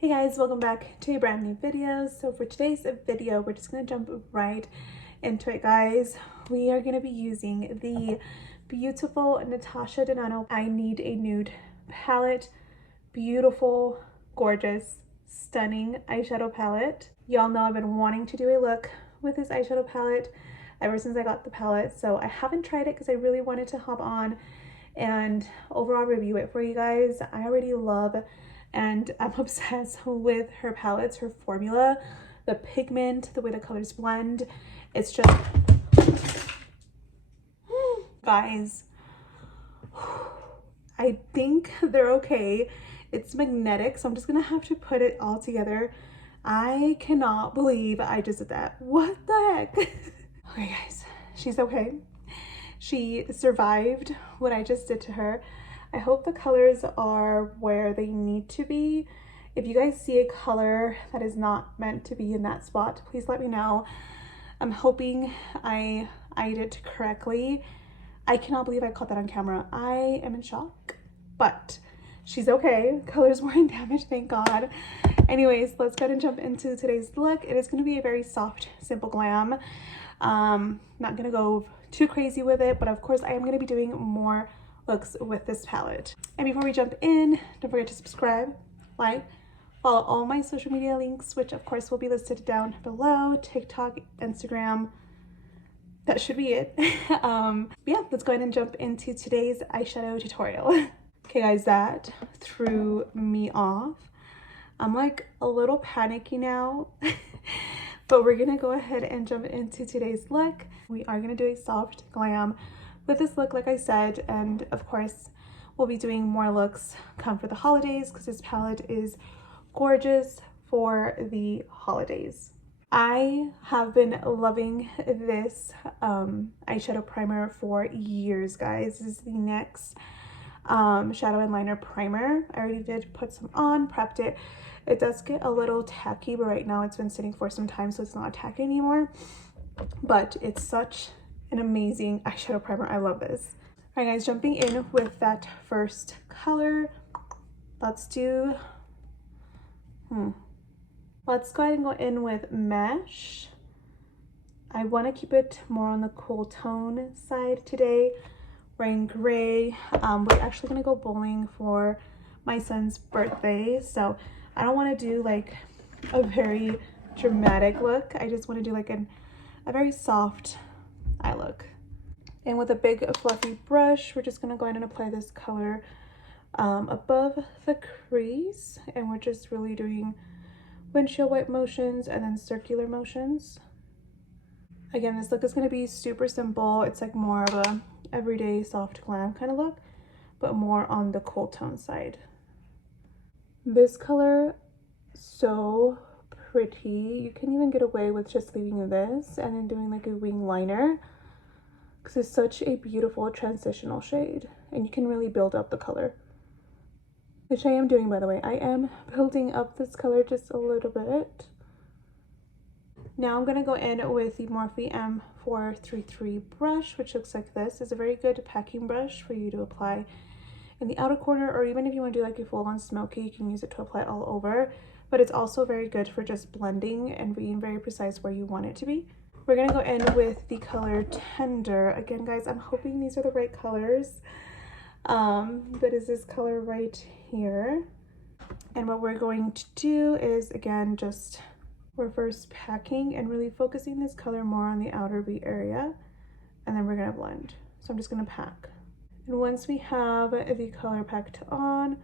Hey guys, welcome back to a brand new video. So for today's video, we're just gonna jump right into it, guys. We are gonna be using the beautiful Natasha Denona I Need a Nude palette. Beautiful, gorgeous, stunning eyeshadow palette. Y'all know I've been wanting to do a look with this eyeshadow palette ever since I got the palette. So I haven't tried it because I really wanted to hop on and overall review it for you guys. I already love and I'm obsessed with her palettes, her formula, the pigment, the way the colors blend. It's just, guys, I think they're okay. It's magnetic, so I'm just gonna have to put it all together. I cannot believe I just did that. What the heck? Okay guys, she's okay. She survived what I just did to her. I hope the colors are where they need to be. If you guys see a color that is not meant to be in that spot, please let me know. I'm hoping I did it correctly. I cannot believe I caught that on camera. I am in shock, but she's okay. Colors weren't damaged, thank God. Anyways, let's go ahead and jump into today's look. It is going to be a very soft, simple glam. Not gonna go too crazy with it, but of course I am going to be doing more looks with this palette. And before we jump in, don't forget to subscribe, like, follow all my social media links, which of course will be listed down below: TikTok, Instagram. That should be it. Yeah, let's go ahead and jump into today's eyeshadow tutorial. Okay guys, that threw me off. I'm like a little panicky now. But we're gonna go ahead and jump into today's look. We are gonna do a soft glam with this look, like I said, and of course we'll be doing more looks come for the holidays because this palette is gorgeous for the holidays. I have been loving this eyeshadow primer for years, guys. This is the NYX shadow and liner primer. I already did put some on, prepped it. It does get a little tacky, but right now it's been sitting for some time, so it's not tacky anymore. But it's such an amazing eyeshadow primer. I love this. All right guys, jumping in with that first color, let's do let's go ahead and go in with Mesh. I want to keep it more on the cool tone side today. Wearing gray. We're actually gonna go bowling for my son's birthday, so I don't want to do like a very dramatic look. I just want to do like a very soft eye look. And with a big fluffy brush, we're just gonna go ahead and apply this color above the crease, and we're just really doing windshield wipe motions and then circular motions. Again, this look is going to be super simple. It's like more of a everyday soft glam kind of look, but more on the cool tone side. This color, so pretty. You can even get away with just leaving this and then doing like a wing liner because it's such a beautiful transitional shade, and you can really build up the color, which I am doing, by the way. I am building up this color just a little bit. Now I'm going to go in with the Morphe M433 brush, which looks like this. It's a very good packing brush for you to apply in the outer corner, or even if you want to do like a full-on smoky, you can use it to apply all over. But it's also very good for just blending and being very precise where you want it to be. We're going to go in with the color Tender. Again, guys, I'm hoping these are the right colors. That is this color right here. And what we're going to do is, again, just reverse packing and really focusing this color more on the outer V area, and then we're going to blend. So I'm just going to pack. And once we have the color packed on,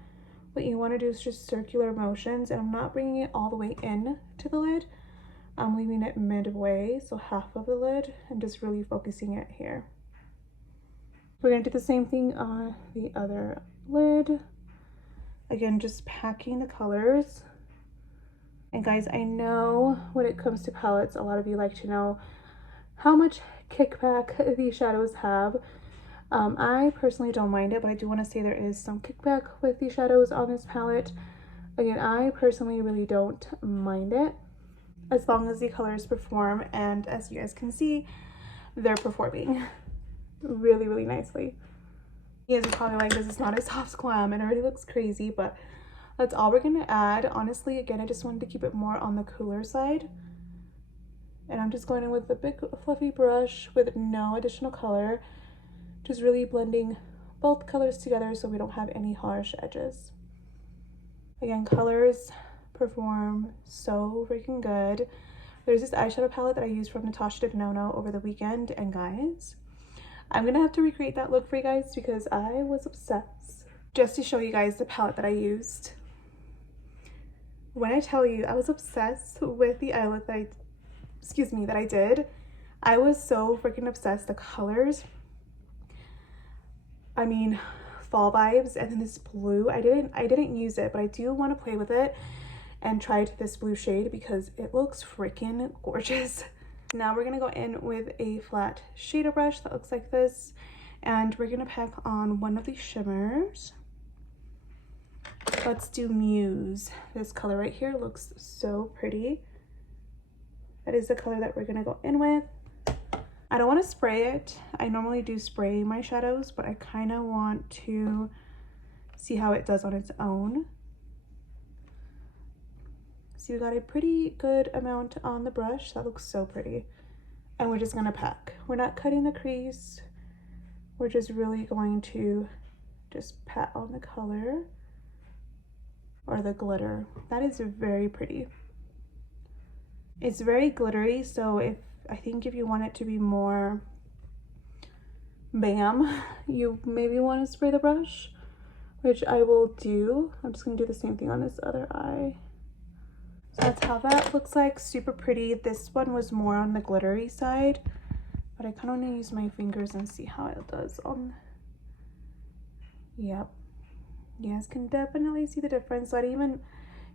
what you want to do is just circular motions, and I'm not bringing it all the way in to the lid. I'm leaving it midway, so half of the lid, and just really focusing it here. We're going to do the same thing on the other lid. Again, just packing the colors. And guys, I know when it comes to palettes, a lot of you like to know how much kickback these shadows have. I personally don't mind it, but I do want to say there is some kickback with these shadows on this palette. Again, I personally really don't mind it as long as the colors perform, and as you guys can see, they're performing really, really nicely. You guys are probably like, this is not a soft glam, and it already looks crazy, but That's all we're gonna add. Honestly, again, I just wanted to keep it more on the cooler side. And I'm just going in with a big fluffy brush with no additional color, just really blending both colors together so we don't have any harsh edges. Again, colors perform so freaking good. There's this eyeshadow palette that I used from Natasha Denona over the weekend, and guys, I'm gonna have to recreate that look for you guys because I was obsessed. Just to show you guys the palette that I used. When I tell you I was obsessed with the eye look that I did, I was so freaking obsessed. The colors, I mean, fall vibes. And then this blue, I didn't use it, but I do want to play with it and try this blue shade because it looks freaking gorgeous. Now we're gonna go in with a flat shader brush that looks like this, and we're gonna pack on one of these shimmers. Let's do Muse. This color right here looks so pretty. That is the color that we're gonna go in with. I don't want to spray it. I normally do spray my shadows, but I kind of want to see how it does on its own. So we got a pretty good amount on the brush. That looks so pretty. And we're just gonna pack. We're not cutting the crease. We're just really going to just pat on the color or the glitter. That is very pretty. It's very glittery, so I think if you want it to be more bam, you maybe want to spray the brush, which I will do. I'm just gonna do the same thing on this other eye. So that's how that looks like. Super pretty. This one was more on the glittery side, but I kind of want to use my fingers and see how it does on. Yep, you guys can definitely see the difference. So I didn't even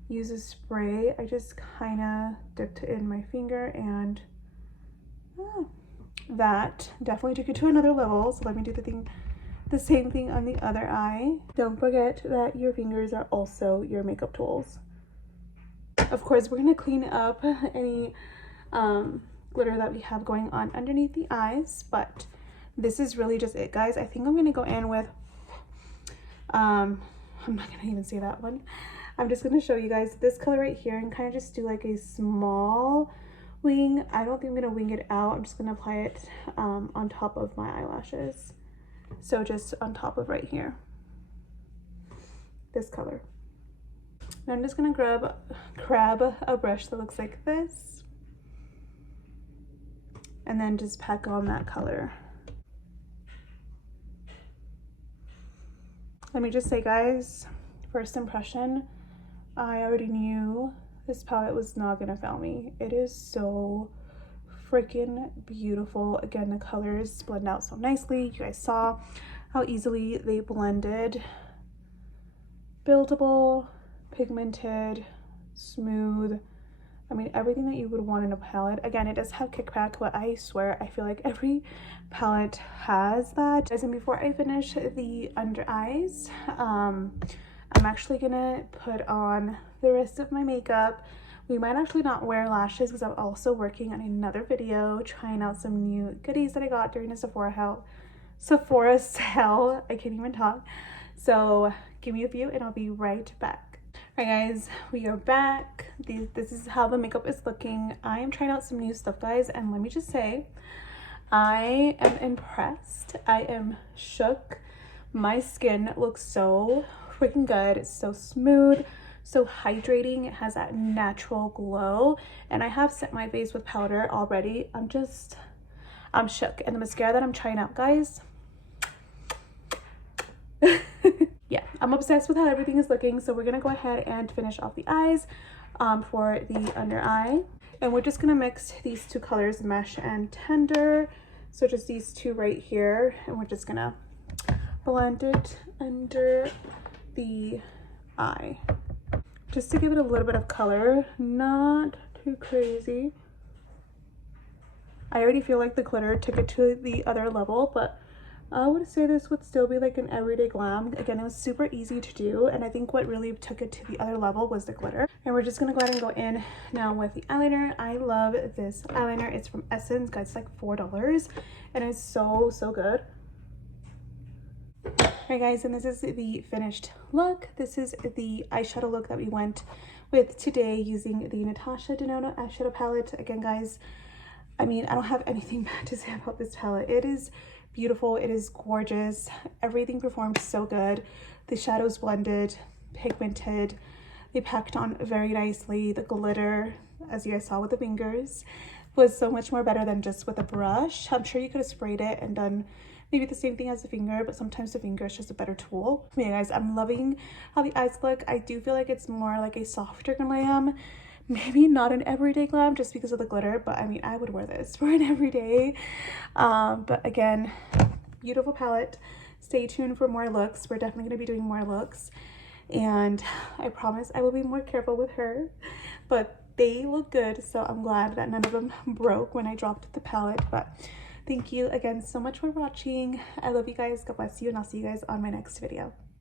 use a spray. I just kind of dipped in my finger, and that definitely took it to another level. So let me do the same thing on the other eye. Don't forget that your fingers are also your makeup tools. Of course, we're gonna clean up any glitter that we have going on underneath the eyes, but this is really just it, guys. I think I'm gonna go in with I'm not gonna even say that one. I'm just gonna show you guys this color right here and kind of just do like a small wing. I don't think I'm gonna wing it out. I'm just gonna apply it on top of my eyelashes. So just on top of right here, this color. Now I'm just gonna grab a brush that looks like this and then just pack on that color. Let me just say, guys, first impression, I already knew this palette was not gonna fail me. It is so freaking beautiful. Again, the colors blend out so nicely. You guys saw how easily they blended. Buildable, pigmented, smooth. I mean, everything that you would want in a palette. Again, it does have kickback, but I swear I feel like every palette has that. And before I finish the under eyes, I'm actually gonna put on the rest of my makeup. We might actually not wear lashes because I'm also working on another video trying out some new goodies that I got during the Sephora sale. I can't even talk. So give me a few and I'll be right back. All right, guys, we are back. This is how the makeup is looking. I am trying out some new stuff, guys, and let me just say, I am impressed. I am shook. My skin looks so freaking good. It's so smooth, so hydrating. It has that natural glow, and I have set my face with powder already. I'm shook. And the mascara that I'm trying out, guys, yeah, I'm obsessed with how everything is looking. So we're gonna go ahead and finish off the eyes for the under eye, and we're just gonna mix these two colors, Mesh and Tender. So just these two right here, and we're just gonna blend it under the eye just to give it a little bit of color, not too crazy. I already feel like the glitter took it to the other level, but I would say this would still be like an everyday glam. Again, it was super easy to do, and I think what really took it to the other level was the glitter. And we're just gonna go ahead and go in now with the eyeliner. I love this eyeliner. It's from Essence, guys. It's like $4 and it's so good. Alright guys, and this is the finished look. This is the eyeshadow look that we went with today using the Natasha Denona eyeshadow palette. Again guys, I mean, I don't have anything bad to say about this palette. It is beautiful, it is gorgeous, everything performed so good. The shadows blended, pigmented, they packed on very nicely. The glitter, as you guys saw with the fingers, was so much more better than just with a brush. I'm sure you could have sprayed it and done maybe the same thing as the finger, but sometimes the finger is just a better tool. Yeah guys, I'm loving how the eyes look. I do feel like it's more like a softer glam, maybe not an everyday glam just because of the glitter, but I mean, I would wear this for an everyday. But again, beautiful palette. Stay tuned for more looks. We're definitely going to be doing more looks, and I promise I will be more careful with her, but they look good, so I'm glad that none of them broke when I dropped the palette. But thank you again so much for watching. I love you guys. God bless you, and I'll see you guys on my next video.